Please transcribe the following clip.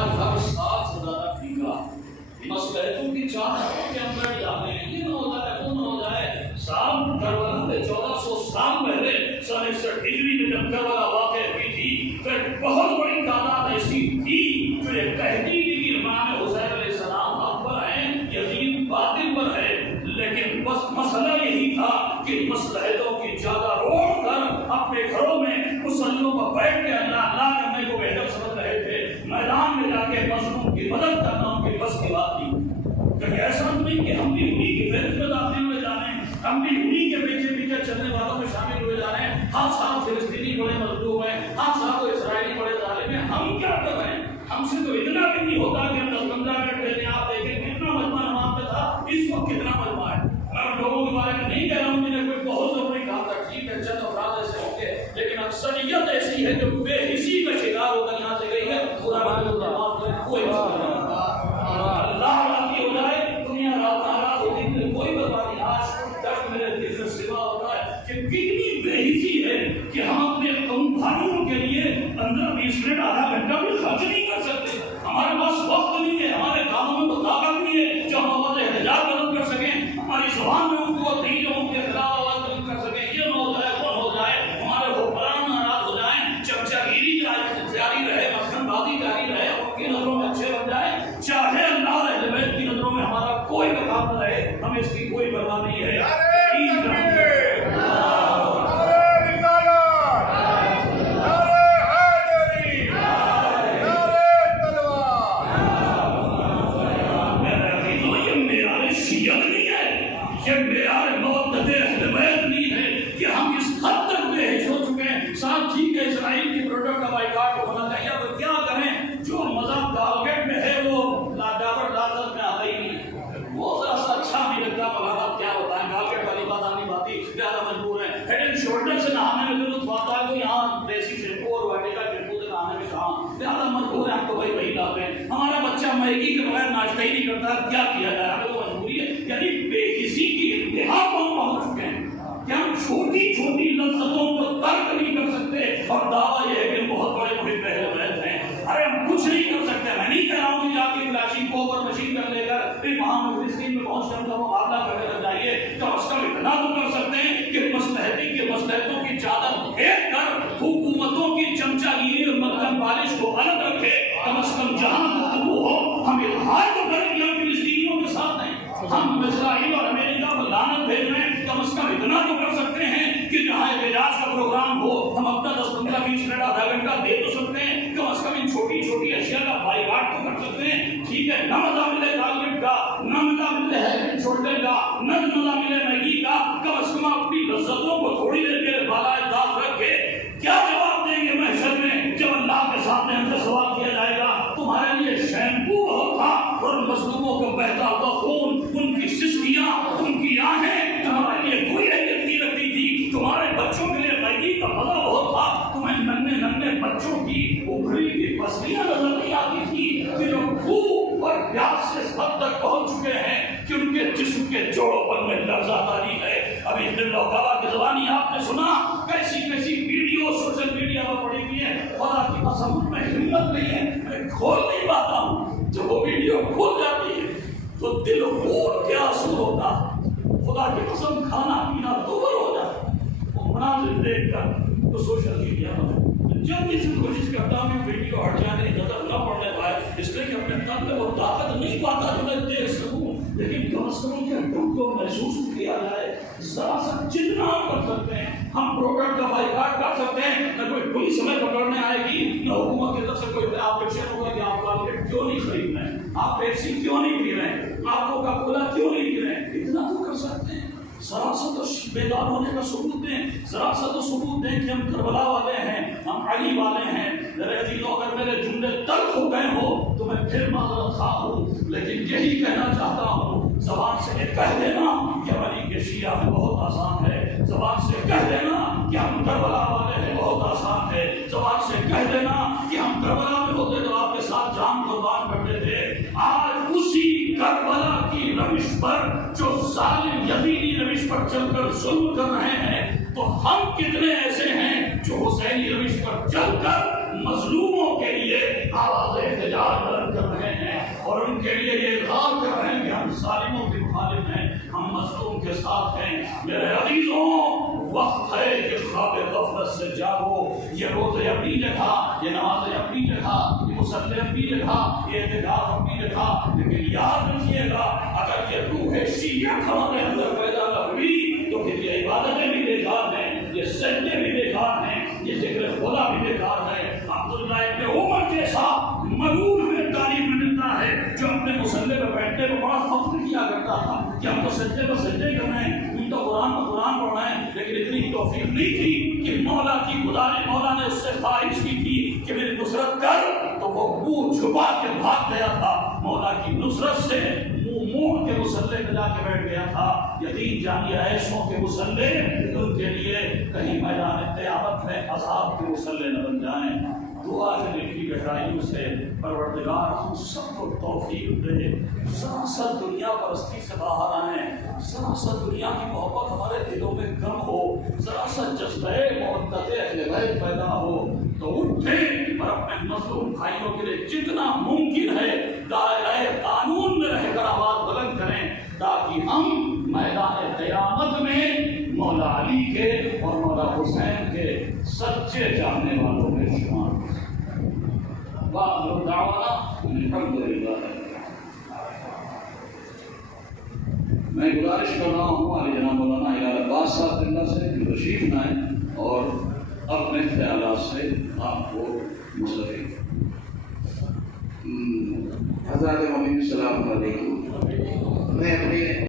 ہمارا گھر ساتھ سے زیادہ پھیکا، مسلحتوں کی چاہتوں کے اندر جانے یہ نہ ہو جائے وہ نہ ہو جائے۔ شام کربلا میں 1400 سال پہلے سن 61 ہجری میں جب کربلا واقع ہوئی تھی تو ایک بہت بڑی تعداد ایسی تھی جو یہ کہتی تھی کہ امام حسین علیہ السلام حق پر ہیں، یزید باطل پر ہے، لیکن بس مسئلہ یہی تھا کہ مصلحتوں کی زیادہ روڑ کر اپنے گھروں میں مسلمانوں پر بیٹھ کے اللہ کرنے کو بہتر سمجھ رہے تھے، میدان میں جا کے مظلوم کی مدد کرنا ان کی بس کی بات تھی۔ کہیں ایسا نہیں کہ ہم بھی انہیں کی فہرست میں داخل ہوئے جا رہے ہیں، ہم بھی انہیں کے پیچھے پیچھے چلنے والوں میں شامل ہوئے جا رہے ہیں۔ ہر سال فلسطینی بڑے مظلوم ہیں، ہر سال تو اسرائیلی بڑے ظالم ہیں، ہم کیا کر رہے ہیں؟ ہم سے تو اتنا بھی نہیں ہوتا کہ ہم 10-15 منٹ پہلے آپ دیکھیں کتنا مجمع نماز میں تھا، اس وقت کتنا مجمع ہے۔ میں لوگوں کے بارے میں نہیں کہہ رہا ہوں جنہیں کوئی بہت ضروری کام تھا، ٹھیک ہے چند افراد ایسے ہوں گے، لیکن اکثریت ایسی ہے جو بے حسی کا شکار ہو کر یہاں سے گئی ہے۔ خدا کوئی اللہ راضی ہو جائے، دنیا ناراض ہوتی ہے، کوئی پرواہ نہیں۔ آج تک میرے دل سے سوا ہوتا ہے کہ کتنی بے حسی ہے کہ ہم اپنے قوم بھائیوں کے لیے 15-20 منٹ آدھا گھنٹہ بھی خرچ نہیں کر سکتے۔ ہمارے پاس وقت نہیں ہے، ہمارے کاموں میں تو طاقت نہیں ہے جو ہم آواز احتجاج بلند کر سکیں، ہماری زبان میں قوت نہیں جو ہم کے خلاف آواز بلند کر سکیں۔ یہ نہ ہو جائے وہ نہ ہو جائے، ہمارے حکمران ناراض ہو جائیں، چمچہ گیری جاری رہے، مسکن بازی جاری رہے، ان کی نظروں میں اچھے بن جائیں، چاہے اللہ اہل بیت کی نظروں میں ہمارا کوئی مقام نہ رہے، ہمیں اس کی کوئی پرواہ نہیں ہے۔ اسرائیل کی پروڈکٹ کا بائیکاٹ ہونا چاہیے، اب کیا کریں؟ جو مذہب ٹارگیٹ میں ہے وہ ڈاور لازت میں آتا ہی نہیں، وہ ذرا سا اچھا نہیں لگتا، ملاقات کیا ہوتا ہے، ٹارگیٹ والی بات آنی باتی زیادہ مجبور ہے۔ ہیڈ اینڈ شولڈر سے نہانے میں لطف آتا ہے، تو یہاں دیسی شیمپو اور واٹے کا شیمپو سے نہانے میں کہاں زیادہ مجبور ہے، ہم تو وہی لاتے ہیں۔ ہمارا بچہ میگی کے بغیر ناشتہ ہی نہیں کرتا، کیا کیا جائے؟ ہمیں تو مجبوری ہے۔ یعنی بے حسی کی انتہا کو ہم پہنچ چکے ہیں کہ ہم چھوٹی چھوٹی لذتوں کو ترک نہیں کر سکتے، اور دعویٰ یہ ہے کہ بہت بڑے محب اہل بیت ہیں۔ ارے ہم کچھ نہیں کر سکتے، میں نہیں کہہ رہا ہوں کہ جا کے کلاشی کو اور مشین کر لے کر پھر وہاں فلسطین میں پہنچ کر ان کا مقابلہ کرنے لگ جائیے، کم از کم اتنا تو کر سکتے ہیں کہ مصلحتوں کی چادر پھینک کر حکومتوں کی چمچہ گیری اور مکھن پالش کو الگ رکھے، کم از کم جہاں گفتگو ہو ہم اظہار تو کریں کہ ہم فلسطینیوں کے ساتھ ہیں، ہم اسرائیل اور امریکہ کو لعنت بھیج رہے ہیں، کم از کم اتنا تو کر سکتے ہیں کہ جہاں احتجاج کا پروگرام ہو ہم اپنا 10-15-20 منٹ آدھا گھنٹہ دے تو سکتے ہیں، کم از کم ان چھوٹی چھوٹی اشیاء کا بائیکاٹ تو کر سکتے ہیں۔ ٹھیک ہے، نہ مزہ ملے ٹارگیٹ کا، نہ مزہ ملے ہیڈ اینڈ شولڈر کا، نہ مزہ ملے میگی کا، کم از کم اپنی لذتوں کو تھوڑی دیر کے بالائے داغ رکھ کے کیا جواب دیں گے محشر میں جب اللہ کے سامنے ہم سے سوال کیا جائے گا؟ تمہارے لیے شیمپو بہت تھا اور ان مظلوموں کو بہتا ہوا خون، ان کی سسکیاں، ان کی آہیں تمہارے لیے کوئی اہمیت نہیں رکھتی تھی، تمہارے بچوں کے لیے میگی کا مزہ بہت تھا، تمہیں ننھے بچوں کی اکھڑی کی پسلیاں نظر نہیں آتی تھی کہ جو بھوک اور پیاس سے حد تک پہنچ چکے ہیں کہ ان کے جسم کے جوڑوں پر میں لرزہ تاری ہے۔ ابھی دل و گواہ کی زبانی آپ نے سنا، کیسی کیسی ویڈیو سوشل میڈیا پر پڑی ہوئی ہے، خدا کی قسم میں ہمت نہیں ہے، میں کھول نہیں پاتا ہوں، جب وہ ویڈیو کھول جاتی ہے تو دل پھوٹ کے آنسو ہوتا، خدا کی قسم کھانا پینا دوبر ہو جاتا، وہ مناظر دیکھ کر تو سوشل میڈیا پر جب اس کوشش کرتا ہوں کہ ویڈیو ہٹ جانے نظر نہ پڑنے پائے، اس لیے کہ اپنے تن میں وہ طاقت نہیں پاتا جو میں دیکھ سکوں، لیکن کم از کم کے دکھ کو محسوس کیا جائے، ذرا سا جتنا ہم کر سکتے ہیں ہم پروڈکٹ کا بائیکاٹ کر سکتے ہیں۔ نہ کوئی پولیس ہمیں پکڑنے آئے گی، نہ حکومت کی طرف سے کوئی آپریشن ہوگا کہ آپ کارپیٹ کیوں نہیں خرید رہے ہیں، آپ پیپسی کیوں نہیں پی رہے ہیں، آپ کوکا کولا کیوں نہیں پی رہے ہیں، اتنا تو کر سکتے ہیں۔ ذرا سا تو بیدار ہونے کا ثبوت دیں، ذرا سا تو ثبوت دیں کہ ہم کربلا والے ہیں، ہم علی والے ہیں۔ میرے دلوں اگر میرے جملے تلخ ہو گئے ہو تو میں پھر معذرت خواہ ہوں، لیکن یہی کہنا چاہتا ہوں، زبان سے کہہ دینا کہ علی کے شیعہ میں بہت آسان ہے، زبان سے کہہ دینا کہ ہم کربلا والے ہیں بہت آسان ہے، زبان سے کہہ دینا کہ ہم کربلا میں ہوتے تو آپ کے ساتھ جان قربان کرتے تھے۔ آج اسی کربلا کی روش پر جو ظالم یزیدی روش پر چل کر ظلم کر رہے ہیں، تو ہم کتنے ایسے ہیں جو حسینی روش پر چل کر مظلوموں کے لیے آواز احتجاج ساتھ ہیں۔ میرے عزیزوں، وقت ہے کہ خواب غفلت سے جاگو۔ یہ روزے اپنی جگہ، یہ نمازیں اپنی جگہ، یہ مصلے اپنی جگہ، یہ اعتکاف اپنی جگہ، لیکن یاد رکھیے گا اگر یہ روح شیعت ہمارے اندر پیدا نہ ہوئی تو پھر یہ عبادتیں بھی بیکار ہیں، یہ سجدے بھی بیکار ہیں، یہ ذکر خدا بھی بیکار ہے۔ عبداللہ ابن عمر جیسا مغرور ہوئے تعلیم میں ملتا ہے جو اپنے مسلے پہ بیٹھنے کو بڑا فخر کیا کرتا تھا کہ ہم تو سجدے پر سجدے کر رہے ہیں، ہم تو قرآن پر قرآن پڑھ رہے ہیں، لیکن اتنی توفیق نہیں تھی کہ مولا کی گزارش مولا نے اس سے خواہش کی تھی کہ میری نصرت کر، تو وہ منہ چھپا کے بھاگ گیا تھا۔ مولا کی نصرت سے منہ موڑ کے مسلے پہ جا کے بیٹھ گیا تھا۔ یتیم جانی ایسوں کے مسلے ان کے لیے کہیں میدان قیامت میں عذاب کے مسلے نہ بن جائیں۔ دعا کے لکھی گہرائیوں سے پروردگار ہم سب کو توفیق دے، ذرا سا دنیا پرستی سے باہر آئیں، ذرا سا دنیا کی محبت ہمارے دلوں میں کم ہو، ذرا سا جذبہ محبت اہل بیت پیدا ہو تو اٹھیں اور اپنے مظلوم بھائیوں کے لیے جتنا ممکن ہے دائرۂ قانون میں رہ کر آواز بلند کریں تاکہ ہم میدان قیامت میں مولا علی کے اور مولا حسین کے سچے جاننے والوں میں شمار ہوں۔ وآخر دعوانا الحمدللہ۔ میں گزارش کر رہا ہوں علی جناب مولانا ہلال عباس صاحب زندہ سے کہ تشریف لائیں اور اپنے خیالات سے آپ کو مستفید۔ حضرات مومنین السلام علیکم۔ میں اپنے